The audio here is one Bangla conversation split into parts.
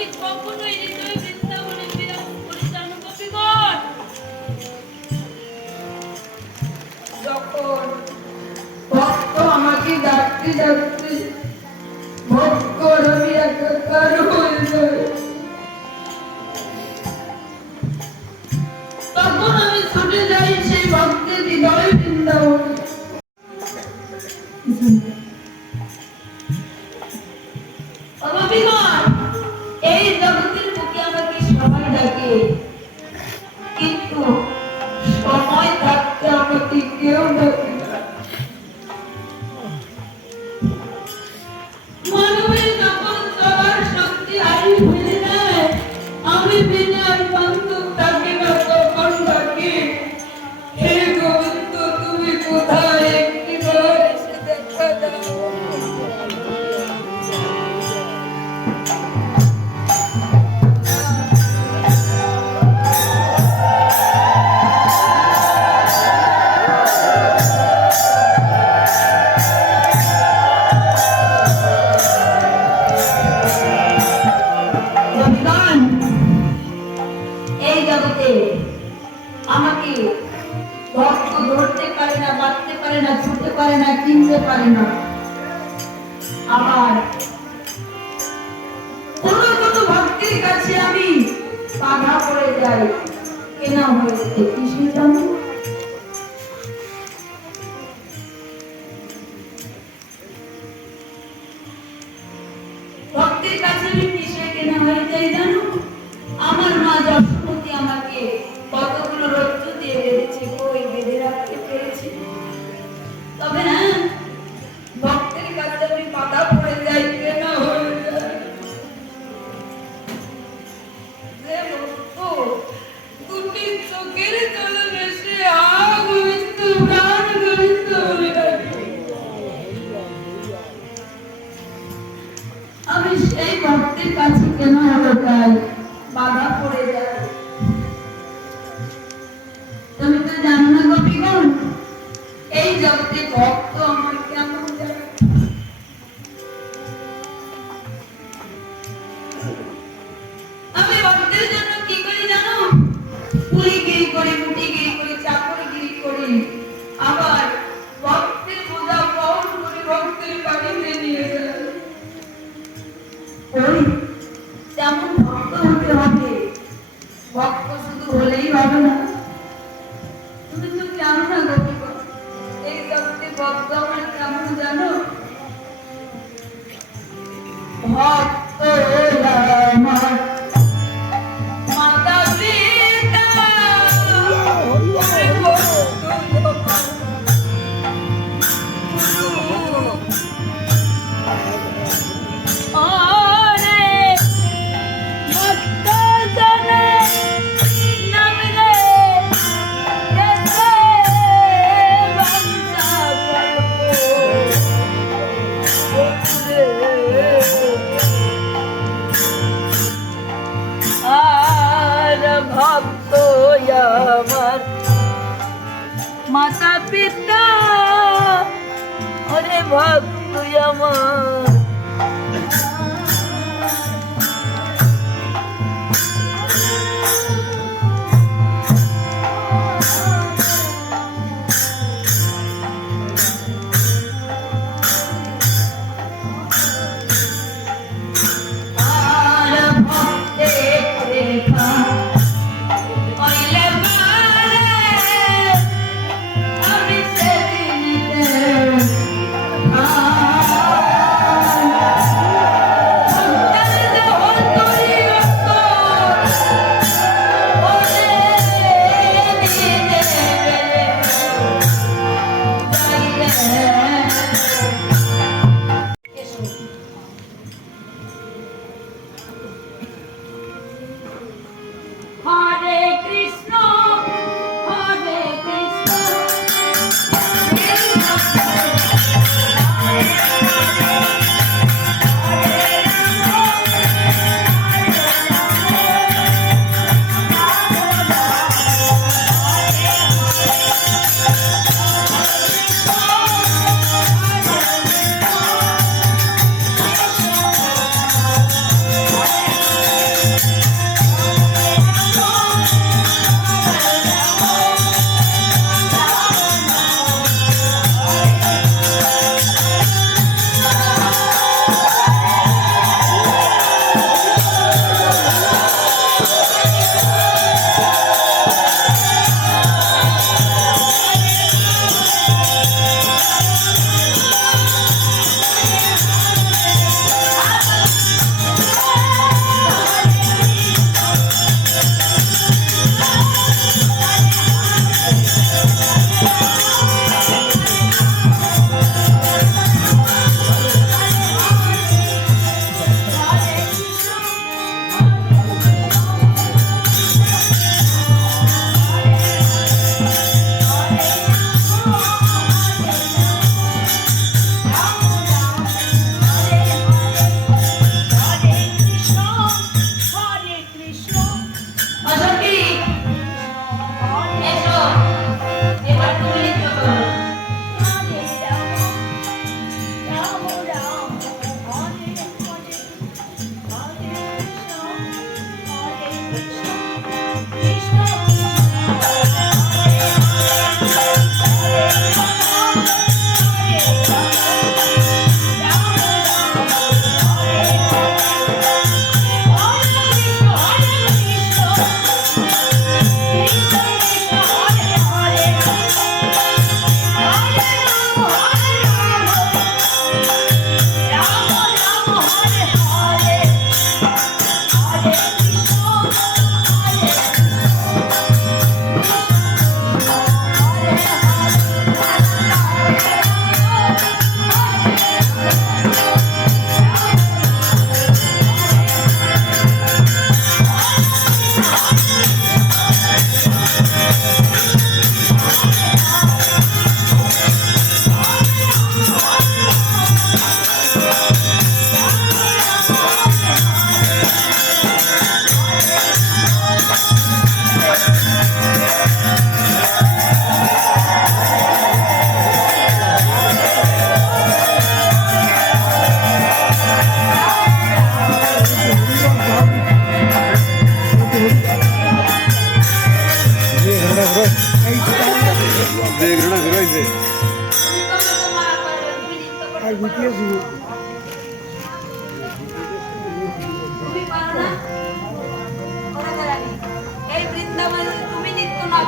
আমি কখনোই হৃদয় বৃন্দাবনে বিরাজ করি জানো গোপীগণ। যখন ভক্ত আমাকে ডাকতে ডাকতে ভক্ত রবি একাকার হয়ে যায়, তখন আমি ছুটে যাই সেই ভক্তের হৃদয় বৃন্দাবনে। এই জগতের বুকে আমাকে সবাই ডাকে, কিন্তু সময় থাকতে আমাকে কেউ ডাকে না। মানবের যখন চলার শক্তি হারিয়ে ফেলে দেয়, আমি বিনয় বান্ধব তাকে না তখন ডাকি, হে গোবিন্দ তুমি কোথায়, একটিবার এসে দেখা দাও। আমাকে ভক্ত ধরতে পারে না, বাঁধতে পারে না, ছুটতে পারে না, কিনতে পারে না। আবার কোন কোন ভক্তের কাছে আমি বাধা পড়ে যাই, কেনা হয়েছে কিসে জানো? ভক্তের কাছে আমি কিসে কেনা হয়ে যাই জানো? আমার মা যশোমতী আমাকে কতগুলো রজ্জ দিয়ে বেঁধেছে, কই বেঁধে রাখতে পেরেছি। তবে হ্যাঁ, ভক্তের কাছে আমি বাধা পড়ে যাই, কেনা হয়ে যায়। যে ভক্ত দুটি চোখের জলে ভেসে গোবিন্দ প্রাণ গোবিন্দ বলে ডাকে, আমি সেই ভক্তের কাছে কেন হলো তাই বাধা পড়ে যায়। তুমি তো জানো না গোপীগণ, এই জগতে ভক্ত আমার কেমন যায়। আমি ভক্তের জন্য কি করি জানো? পুরীগিরি করি, মুটিগিরি করি, চাকরগিরি করি, আবার ভক্তের পূজা পালন করে ভক্তের বাড়িতে নিয়ে যায়। তেমন ভক্ত হতে হবে, ভক্ত শুধু হলেই হবে না। তুমি তো জানো না গোপীগণ, এই জগতে ভক্ত আমার কেমন জানো? ভক্ত আমার মাতা পিতা ভক্ত আমার মাতা পিতা, ওরে ভক্ত আমার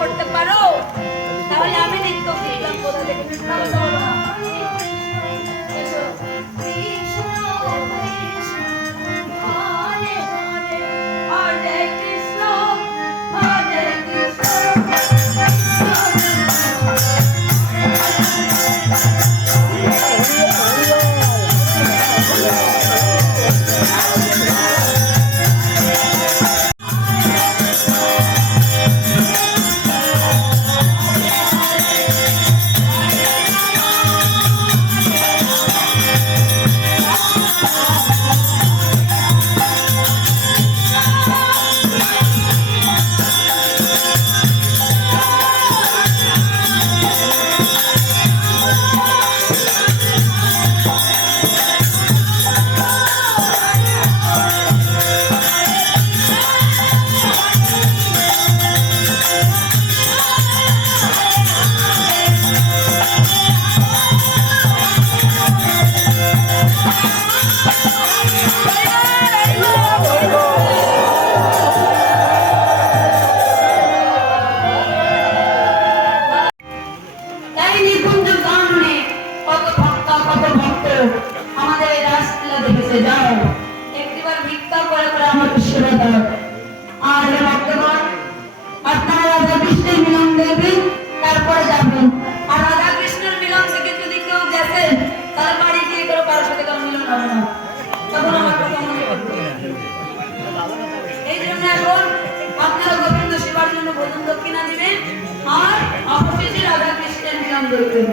করতে পারো তাহলে আমি নৃত্য শিখলাম কোথা থেকে নৃত্য করতে পারবো না। এসো। হরে কৃষ্ণ হরে কৃষ্ণ তাই নিকুঞ্জ কাননে কত ভক্ত আমাদের এই রাসলীলা দেখেছে। যাও একটিবার ভিক্ষা করে করে আমাকে সেবা দাও। আর হে ভক্তগণ, আপনারা রাধা কৃষ্ণের মিলন দেখবেন, তারপরে যাবেন। আর রাধা কৃষ্ণের মিলন থেকে যদি কেউ গেছেন তাহলে বাড়ি গিয়ে কারো কারোর সাথে কারো মিলন হবে না। তখন আমার কথা মনে করবে। এই জন্য এখন আপনারা গোবিন্দ সেবার জন্য ভোজন দক্ষিণা দিবেন আর অবশেষে রাধা কৃষ্ণের মিলন দেখবেন।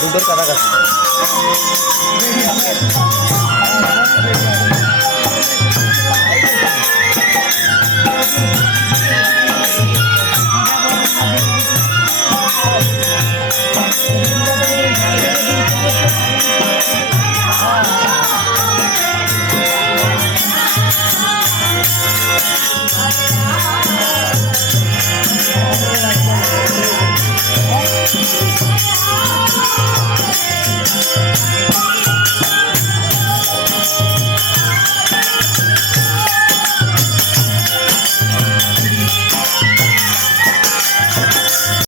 দুটোর কাছাকাছি